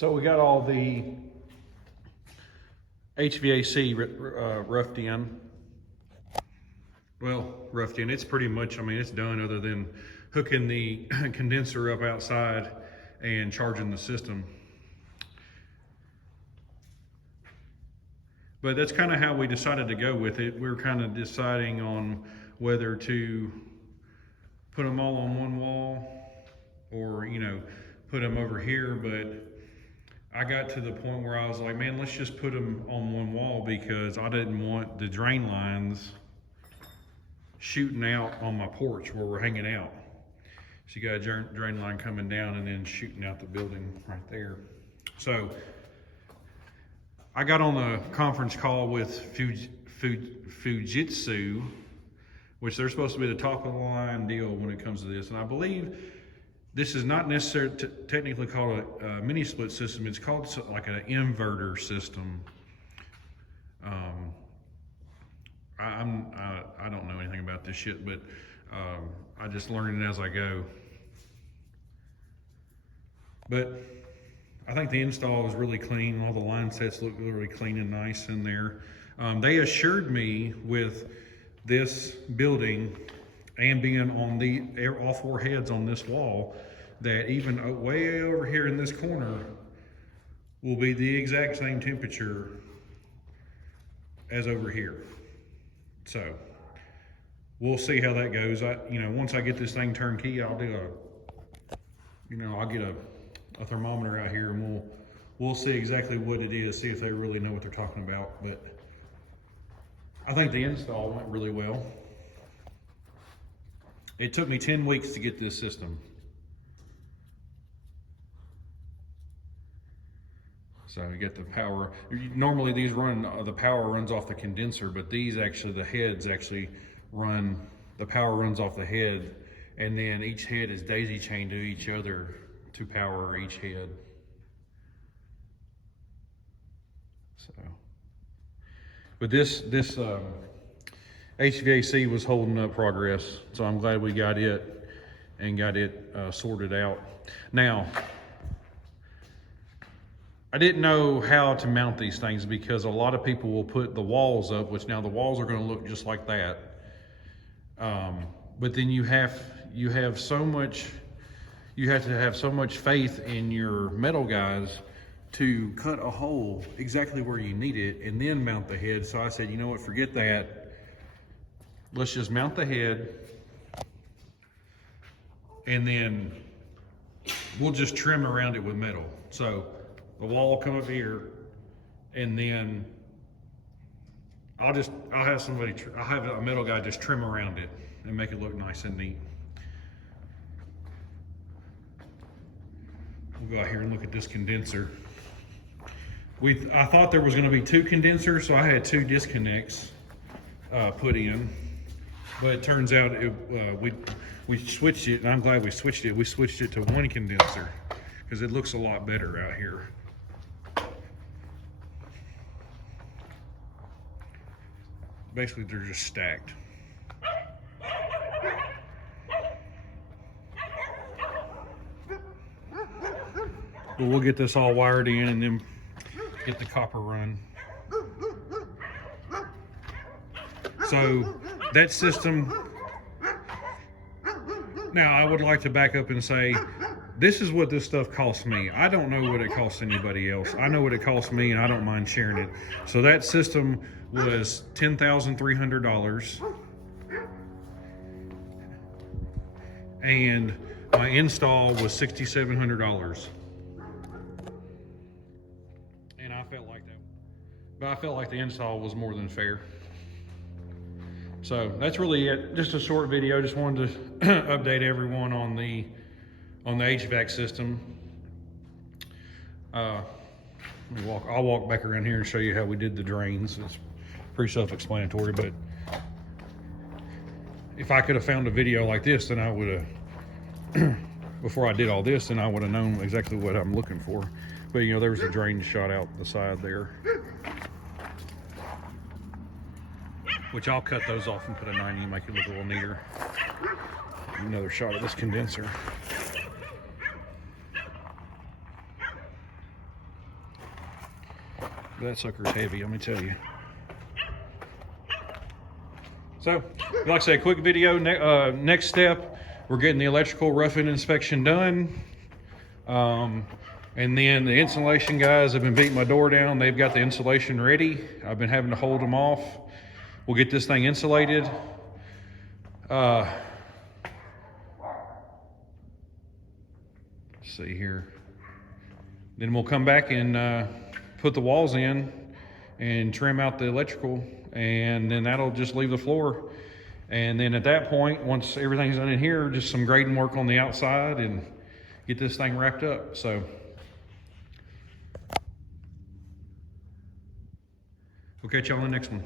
So we got all the HVAC roughed in. Well, roughed in, it's pretty much, I mean, it's done other than hooking the condenser up outside and charging the system. But that's kind of how we decided to go with it. We were kind of deciding on whether to put them all on one wall or, you know, put them over here. But I got to the point where I was like, man, let's just put them on one wall, because I didn't want the drain lines shooting out on my porch where we're hanging out. So you got a drain line coming down and then shooting out the building right there. So I got on a conference call with Fujitsu, which they're supposed to be the top of the line deal when it comes to this. And I believe this is not necessarily technically called a mini split system. It's called like an inverter system. I don't know anything about this shit, but I just learn it as I go. But I think the install was really clean. All the line sets look really clean and nice in there. They assured me with this building and being on all four heads on this wall that even way over here in this corner will be the exact same temperature as over here. So we'll see how that goes. Once I get this thing turnkey, I'll do I'll get a thermometer out here and we'll see exactly what it is, see if they really know what they're talking about. But I think the install went really well. It took me 10 weeks to get this system. So you get the power. Normally these the power runs off the condenser, but these actually, the heads actually the power runs off the head, and then each head is daisy chained to each other to power each head. So, but this HVAC was holding up progress, so I'm glad we got it sorted out. Now, I didn't know how to mount these things, because a lot of people will put the walls up, which now the walls are going to look just like that. But then you have to have so much faith in your metal guys to cut a hole exactly where you need it and then mount the head. So I said, you know what, forget that. Let's just mount the head, and then we'll just trim around it with metal. So the wall will come up here, and then I'll have a metal guy just trim around it and make it look nice and neat. We'll go out here and look at this condenser. I thought there was going to be 2 condensers, so I had 2 disconnects put in, but it turns out we switched it, and I'm glad we switched it. We switched it to 1 condenser because it looks a lot better out here. Basically, they're just stacked. But we'll get this all wired in and then get the copper run. So that system, now I would like to back up and say, this is what this stuff costs me. I don't know what it costs anybody else. I know what it costs me, and I don't mind sharing it. So that system was $10,300. And my install was $6,700. And I felt like that. But I felt like the install was more than fair. So that's really it. Just a short video. Just wanted to update everyone on the HVAC system. I'll walk back around here and show you how we did the drains. It's pretty self-explanatory, but if I could have found a video like this, then I would have, before I did all this, then I would have known exactly what I'm looking for. But there was a drain shot out the side there, which I'll cut those off and put a 90, make it look a little neater. Another shot of this condenser. That sucker's heavy, let me tell you. So, like I said, quick video. Next step, we're getting the electrical roughing inspection done. And then the insulation guys have been beating my door down. They've got the insulation ready. I've been having to hold them off. We'll get this thing insulated. Let's see here. Then we'll come back and put the walls in and trim out the electrical, and then that'll just leave the floor. And then at that point, once everything's done in here, just some grading work on the outside and get this thing wrapped up. So we'll catch y'all in the next one.